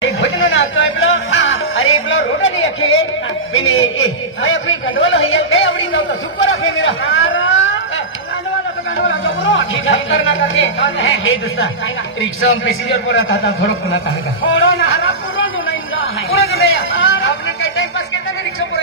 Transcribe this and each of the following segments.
भोजन ना तो एपलो अरे एपलो रोटा नहीं रखे बिने मैं अपनी कंडोल है ये कई अपनी तो सुपर रखे मेरा कंडोला तो ब्रो ठीक है करना करके है हे दोस्ता रिक्शा में पैसेंजर पर आता था थोड़ा खुला था थोड़ा ना हरा पूरा जो नहीं रहा है पूरा जो नहीं आपने कई टाइम पास करता है रिक्शा पर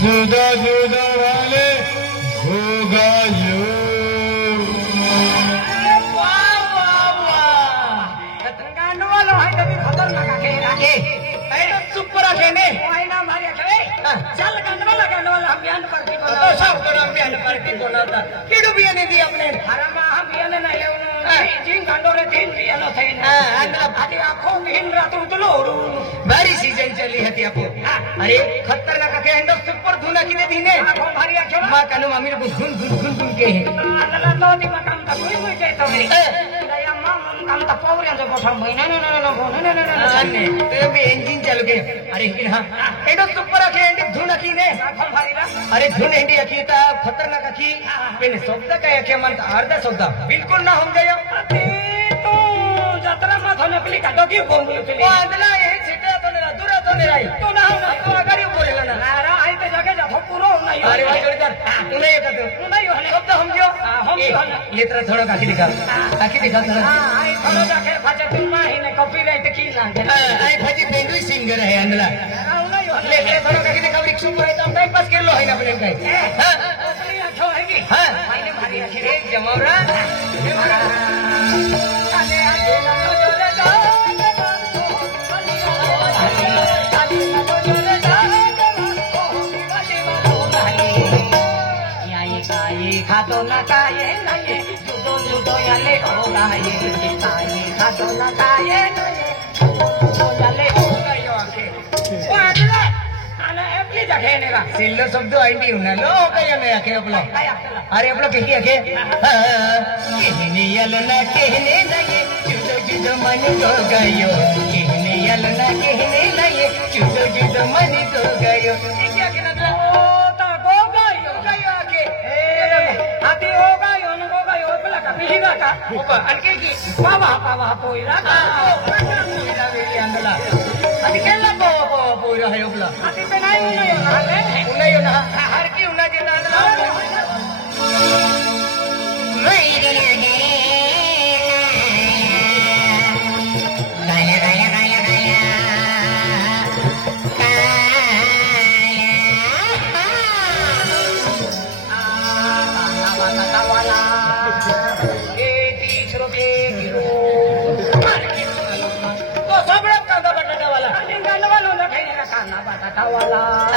जुदा जुदा वाले हो गयो वाह वाह वाह गांड वाला है कभी खबर लगा के रखे ऐसा चुप रखे ने वही ना मारिया करे चल गांड वाला हम बयान पार्टी को तो सब को बयान पार्टी को ना केडू बिया ने दी अपने हरा मा हम बिया ने नहीं जिन गांडो ने दिन बिया न थे अंदर भाटी आंखों दिन रात उतलो बारी सीजन चली हती आपो अरे खतरनाक के एंड सुपर धुना की दीने आंखों भारी आंखों मां कानु मामी को धुन के है अंदर तो दी काम का कोई के तो मेरी दया मां काम का पावर जो बोठा महीना न तो भी इंजन चल गए अरे लेकिन हां एंड सुपर के एंड धुना की ने आंखों भारी अरे धुन एंडी की ता खतरनाक की पेन शब्द का के मन अर्धा शब्द बिल्कुल ना हम जायो तो यात्रा में धने पली काटो की बोंबी उठली ओ अंदला ये छिटे तो मेरा दूर तो मेरा तो ना तो अगाड़ी बोलेला ना अरे आई तो जगह जा पूरो नहीं अरे भाई जोड़ीदार उन्हें ये कहते उन्हें यो शब्द हम जो हम लेत्र थोड़ा काकी दिखा थोड़ा हां आई थोड़ा जाके फाटे तुम ही ने कॉपीराइट की लागे आई फाजी पेंडुई सिंगर है अंदला उन्हें यो लेत्र थोड़ा काकी दिखा रिक्शा पर एकदम टाइम पास कर लो है ना अपने कहीं हां असली अच्छो है की हां मैंने भारी रखी रे जमावरा खातो ना काये नये जुदो जुदो याले होगा ये काये खातो ना काये नये जुदो याले होगा यो आके ओ अगला आना एप्ली जगह ने का सिल्लो शब्द आईडी उना लो कया ने आके अपलो अरे अपलो के आके कहने यलना कहने नये जुदो जुदो मन को गयो कहने यलना कहने नये जुदो जुदो मन को गयो क्या के ना Opa, anke ki pawa poira ka. Poira beri andala. Ati kella pawa poira hayo bla. Ati penai una yo na le. Una yo na har ki una je na andala. Mai de na de. Gaya gaya gaya gaya.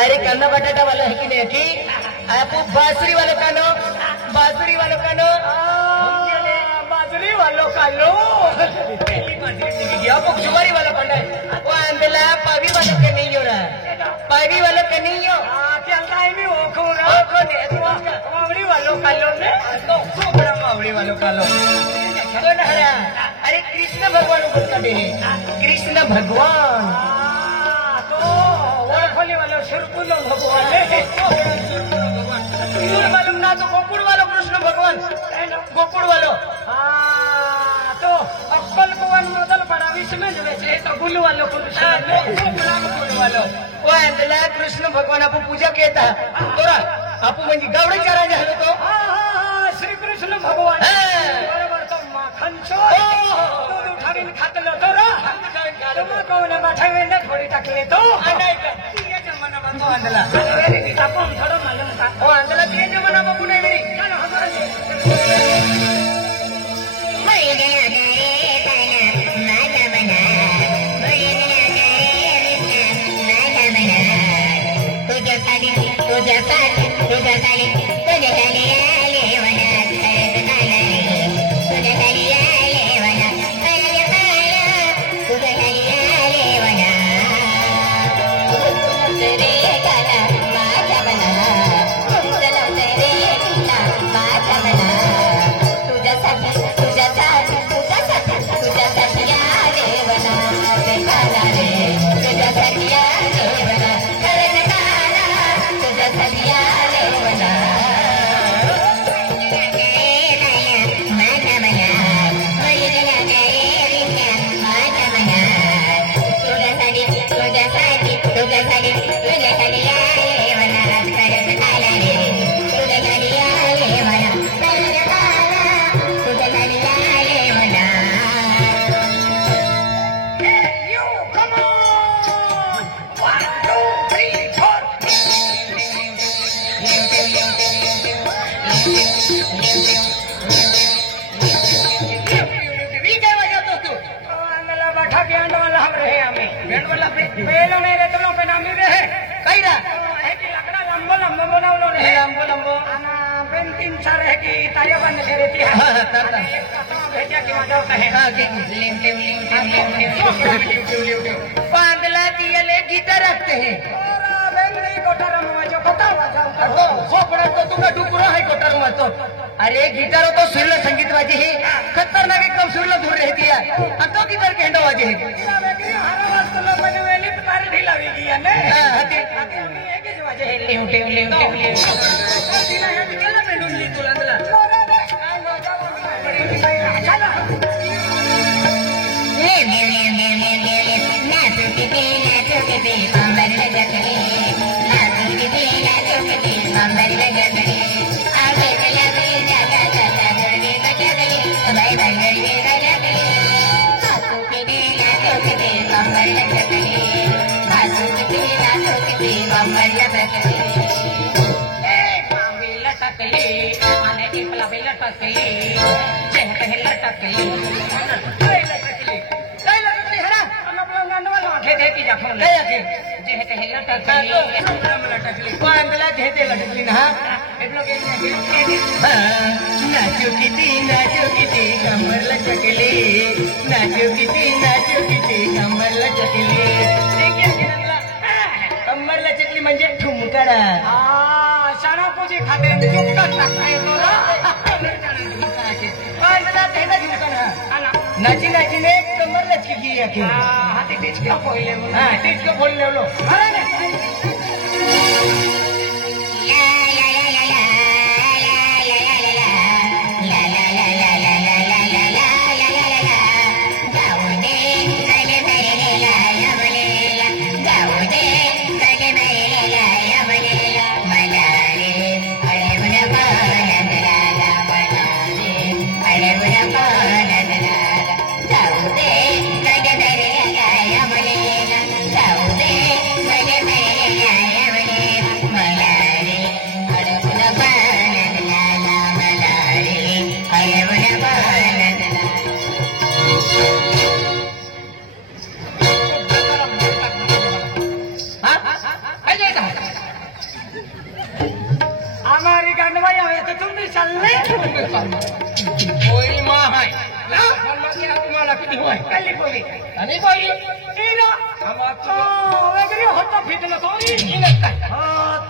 अरे कांदा बटाटा वाला है कि नहीं कि आप बासुरी वालों का नो बासुरी वालों का नो बासुरी वालों का लो पहली बासुरी आप जुवारी वाला पंडा है वो अंदला पावी वालों के नहीं हो रहा है पावी वालों के नहीं हो क्या टाइम ही वो कौन है कौन है मावड़ी वालों का लो ने तो खूब बड़ा मावड़ी वालों का लो कौन है अरे कृष्ण भगवान को कहते हैं कृष्ण भगवान सुरपुलो भगवान सुर मालूम ना तो गोकुड़ वालों कृष्ण भगवान गोकुड़ वालों तो अक्कल को वन मदल पड़ा विश्व में जो वैसे तो गुल्लू वालों गुल्लू वालों वो अंदला कृष्ण भगवान आपको पूजा कहता है तोरा आपको मंजी गावड़े चारा जाए तो श्री कृष्ण भगवान बराबर तो माखन चोर दूध उठाने खाते लो तोरा तुम कौन बैठे हुए ना थोड़ी तकलीफ तो तो अंदला अरे बेटा कौन थोड़ा मालूम था ओ अंदला के जमाना बाबू नहीं मेरी चलो हमारे मैं गया रे काना माता बना भेंड बोला पेलो नहीं रे तुम पे नामी रे कई रा है कि लकड़ा लंबो लंबो बनावलो रे लंबो लंबो आना पेन तीन चार है कि ताया बन के रहती है तर एक कसम भेजा कि मजा कहे हां कि लिम पांगला दियले गिटार रखते हैं अरे गिटार तो सुरला संगीत वाजी है खतरनाक एकदम सुरला दूर रहती है तो गिटार केंडो वाजी है नाचो किती कमर लचकली नाचो किती कमर लचकली कमर लचकली म्हणजे ठुमकडा शाणा पूजी खाते नाची नाचीने कमर लचकी हाती टिचक्या फोडले लो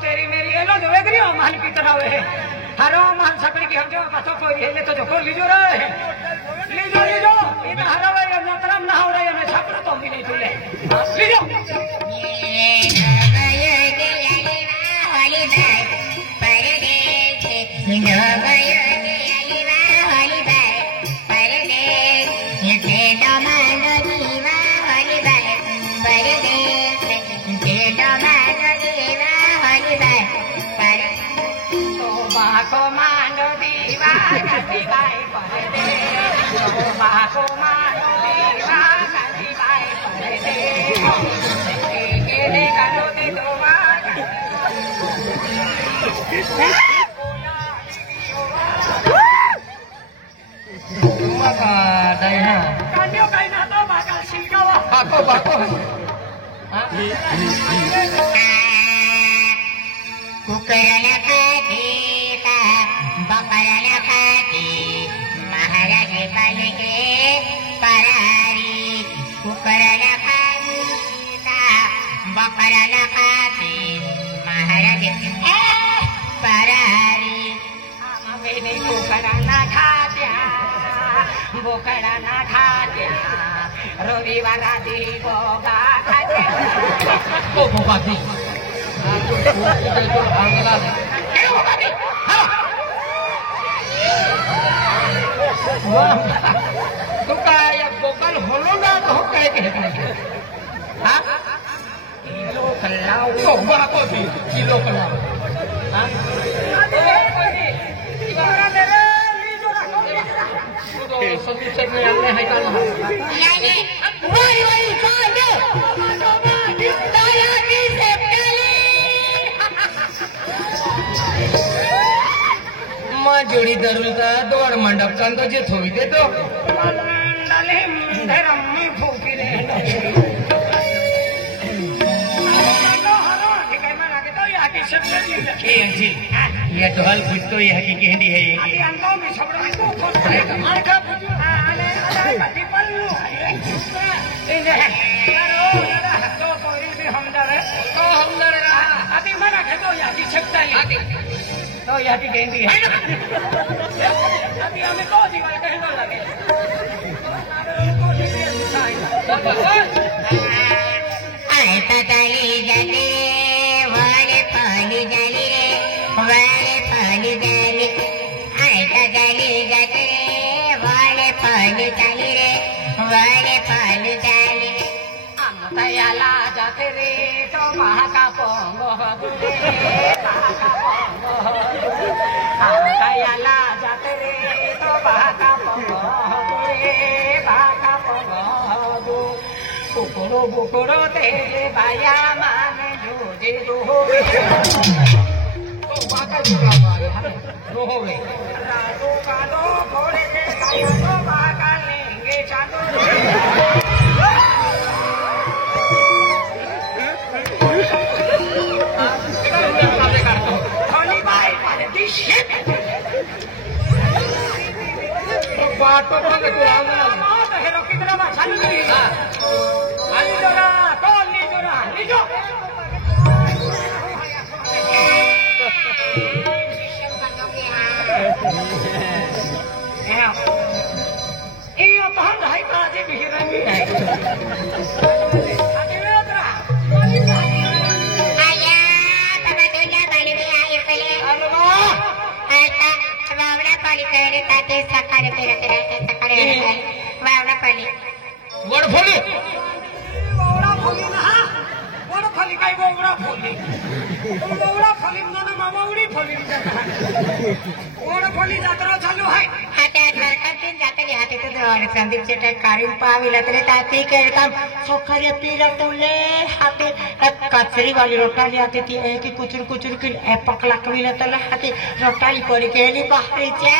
तेरी मेरी महल की तरह हरो महल सकड़ी की हम जो बसो कोई तो देखो लीजो रहे लीजो हरा तरम ना हो रहा है छपड़ा तो भी नहीं चले लीजो कुकरला खाती बकरला खाती महाराज पालिके परारी कुकरला खाती बकरला खाती महाराज परारी आम्ही कुकराला खात्या बोकडाला खात्या रविवारा दी बोगा खात्या बोगा दी तू काय बोकल होलो ना तो काय किलो कल्लाव किलो कल्लाव सदुसर में हमने है का जोड़ी दरुलता दोड़ मंडप कांदो जे थोवी देतो जी ये ढोल कुछ यह की कहंडी है आदि अंतो में सबरो है तो खोल है मार का आले आले पल्लू इने यारो यारा तो कोई भी हम डरे आदि मना के तो यादी छकता आदि तो यादी कहंडी है आदि हमें तो जीवन कहनो लगे आयता चली जाते वाले पानी जाली रे वाले पानी जाली आयता चली जाते वाले पानी जाली रे वाले पानी जाली अमतयाला जाते रे तो महाका पोंगो रे महाका पोंगो अमतयाला जाते रे तो महाका पोंगो रे महाका पोंगो बुकुरो बुकुरो तेरे भाया माने जूझे रोवे तो बाका जुड़ा मारे रोवे राजू का दो घोड़े के काया तो बाका लेंगे चादर होली भाई मारे दिशे बाटो तो गुलाम मौत है रोकी तेरा बाछा नहीं Alidora, Alidora, Alidora. Iyo tahan dah itu aja pikiran ini. Alidora, Alidora. ayah papa dunia balik dia air pele Allah. आता वावड़ा पाली करे ताते सकारे पेरा तेरा सकारे वावड़ा पाली वडफोडी बौड़ा फली ना बौड़ा फली काय बौड़ा फली बौड़ा फली ना ना मावड़ी फली बौड़ा फली यात्रा चालू है हाते नरकातीन जाते हाते तो और संदीप सेठ कारिम पाविला तरे ताती के काम सोखरे पीला तोले हाते कचरी वाली रोटाली आती थी एक कुचुर कुचुर की पकला कविला तले हाते रोटाली पड़ी के नी बाहरी चे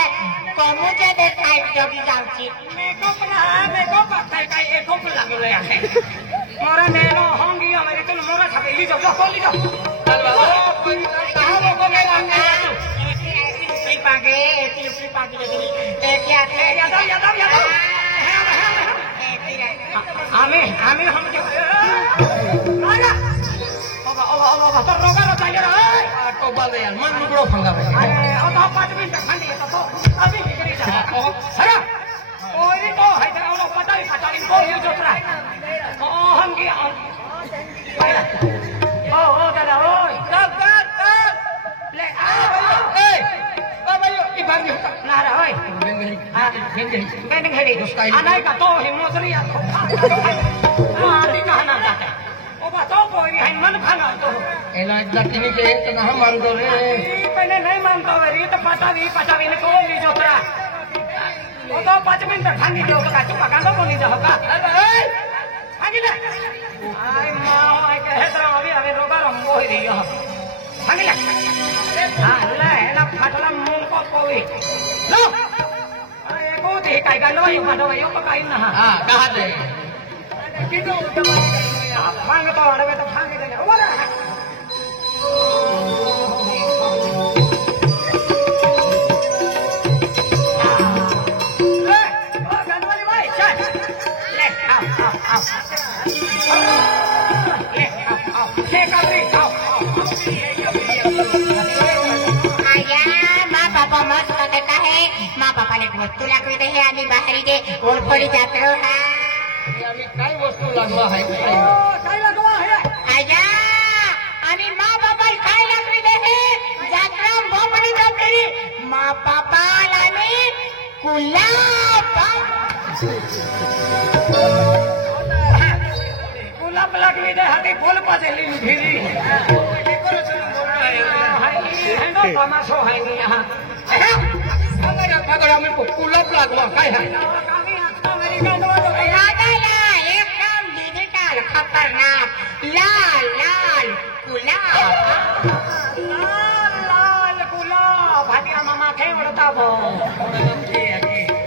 कमु जे दे साइड जगी जाउची मेकअप काय काय एकप लागले आहे मोरा नेलो होंगी हमारे तो मोरा छबेली जो खोली जो कहां को मैं अंगा पागे तीसरी पागे लगली क्या थे यादव हमें हम जो आजा ओबा तो रोगा रो चाहिए रे तो बाले यार मन नुकड़ो फंगा पे अरे ओ तो 5 मिनट खंडी तो अभी निकली जा अरे ओरी तो है तो पचारी को ये जो रहा है हम की ओ दादा ओए चल ले आ ए बाबा ई भाग ना रे ओए बेंगड़ी अनाई का तो हिम्मत नहीं आता आदि कहना जाता है ओ बातो कोई है मन भागा तो एला जटनी के तो ना मान दो रे पहले नहीं मानता रे तो पचावी ने को ली जो रहा वो तो 5 मिनट खानी दो का चुका कांदो को नहीं जाओगा अरे आगे ले आई मां आई कहे तो अभी रोगा रंगो ही रही हो आगे ले हां ले ना फटला मुंह को कोई लो अरे को दे काय गानो यो मानो यो को काई ना हां कहां दे कितो भांग तो अड़वे तो भांग दे ओ रे माँ पापा मस्त करता है माँ पापा ने वस्तू लागवी दे आम्ही बाहेर जे ओळखोडी जातो हा आम्ही काय वस्तू लागला आहे काय लगवा है आया आम्ही माँ पापा काय लागवी दे जात्रा भोपडी जातरी माँ पापा लाने गुलाब लगवी दे हाथी फूल पजेली भिरी है तमाशो है यहाँ पगड़ा मेरे को कुलप लागवा काय है राधाला एकदम डिजिटल खतरनाक लाल लाल गुलाब लाल गुलाब भाटिया मामा खे उड़ता भो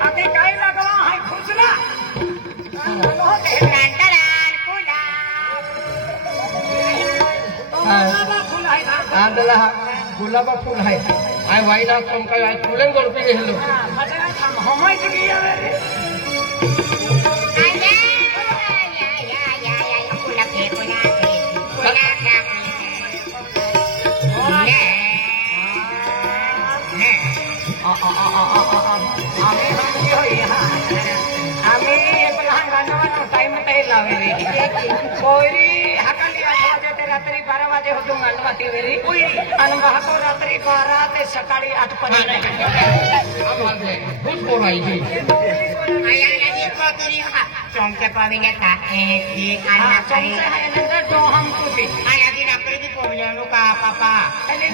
अभी काय लगवा है खुशला टंटरान गुलाब तो मामा फूल है आंदला गुलाबा फूल है आय वाईना कम का आय फूलन गोरपी हेलो मचना थाम हमय जगी आवे रे आम्ही एक लहान गाणं टाइम ते लावे रे कोयरी हाकाली 8 वाजे ते रात्री 12 वाजे होतो गाणवाती वेरी आणि महाको रात्री 12 ते सकाळी 8 पर्यंत आवाजे खुश हो रही थी चौंके पाविले का एक अन्ना करी नंतर तो हम कुछ आया की नकरी की पोलियानो का पापा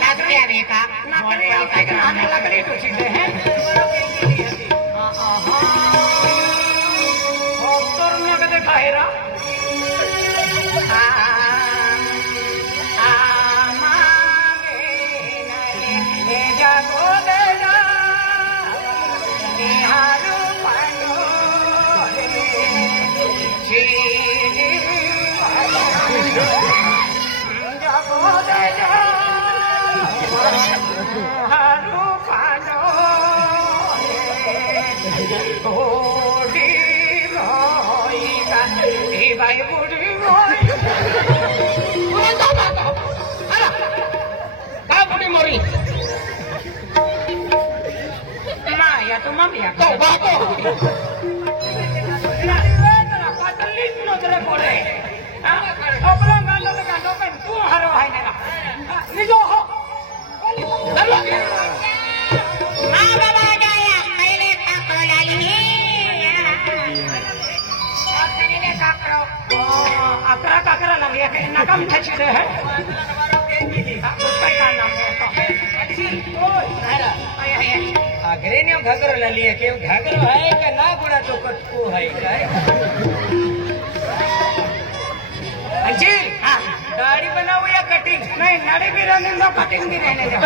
नकरी आवे का नकली आते के नाने लकड़ी तो चीजें हैं और में कदे खाएरा मोरी या तो मम्मी या तो बातो पतली नजरे पड़े अपना गांडो पे तू हरो है ना निजो हो चलो मां बाबा जाया पहले काकरो लाली पहले काकरो अकरा काकरा लग गया कि नकम ठची दे है उसका क्या नाम है अच्छी ओए आगरे ने घाघरो ले लिए के घाघरो है कि ना गुड़ा तो कटको है काय अच्छी दाढ़ी बनाओ या कटिंग नहीं नाड़ी भी रहने दो कटिंग भी रहने दो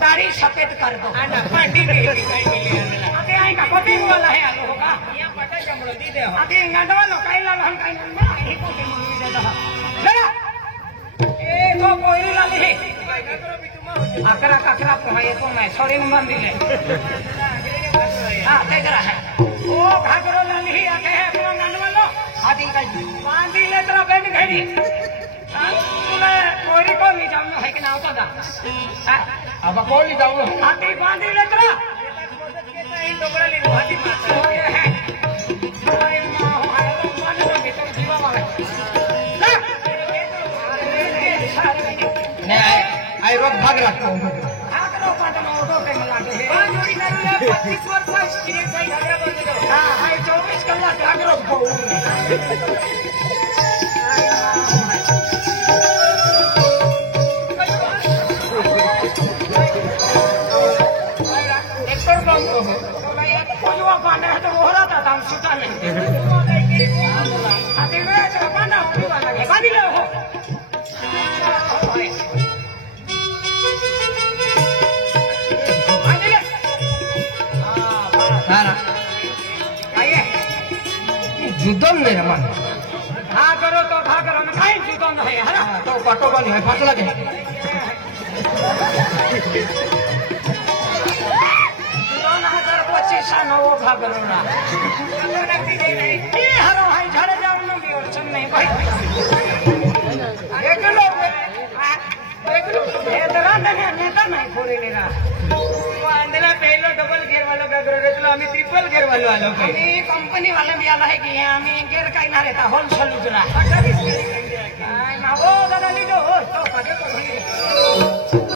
दाढ़ी सफेद कर दो आना पार्टी भी कहीं मिले आना अबे आई का कटिंग वाला है आलो होगा यहाँ पता चमड़ो दी दे हो अबे गांडवा लो काई ला हम काई ना ही कटिंग दे दो चला ए तो कोई लाली है अकरा काकरा पोहाए तो मैं सॉरी मंगन दिले हां ते जरा है ओ घाघरो लाली है आके है अपना गांडवा लो आदि का बांधी ले तेरा बैंड घड़ी तूने कोई को नहीं जानो है कि ना होता था अब कौन ले जाऊँ हाथी बांधी ले तेरा टोकरा ले हाथी मारता है अरे मां हो है तो मन में भीतर जीवा वाला नहीं आई रोक भाग रखता हूँ घाघरो पाटन ऑटो पे मिला के है 25 वर्ष एक्सपीरियंस है घाघरा बंद दो हां है 24 कलाक घाघरो बहु एक्टर काम को हो कोई वो पाने है तो वो रहा था हम सुता नहीं आते में तो पाना होने वाला है बांधी ले हो बांधी ले ना ना आइए जुदम मेरा मन हाँ करो तो खा करो ना खाई जुदो न है ना तो काटो बनी है फाट लगे 2025 सा नवो खा करो ना ये हरो है झाड़े जाओ ना भी और चल नहीं भाई देख लो ये तरह नेता नहीं खोले लेगा अंदर पहलो डबल गियर वालों का करो तो हमें ट्रिपल गियर वालों वालों के हमें कंपनी वाले भी आला है कि हमें गेर का ही ना रहता होलसेल उतरा ना वो दादा लीजिए तो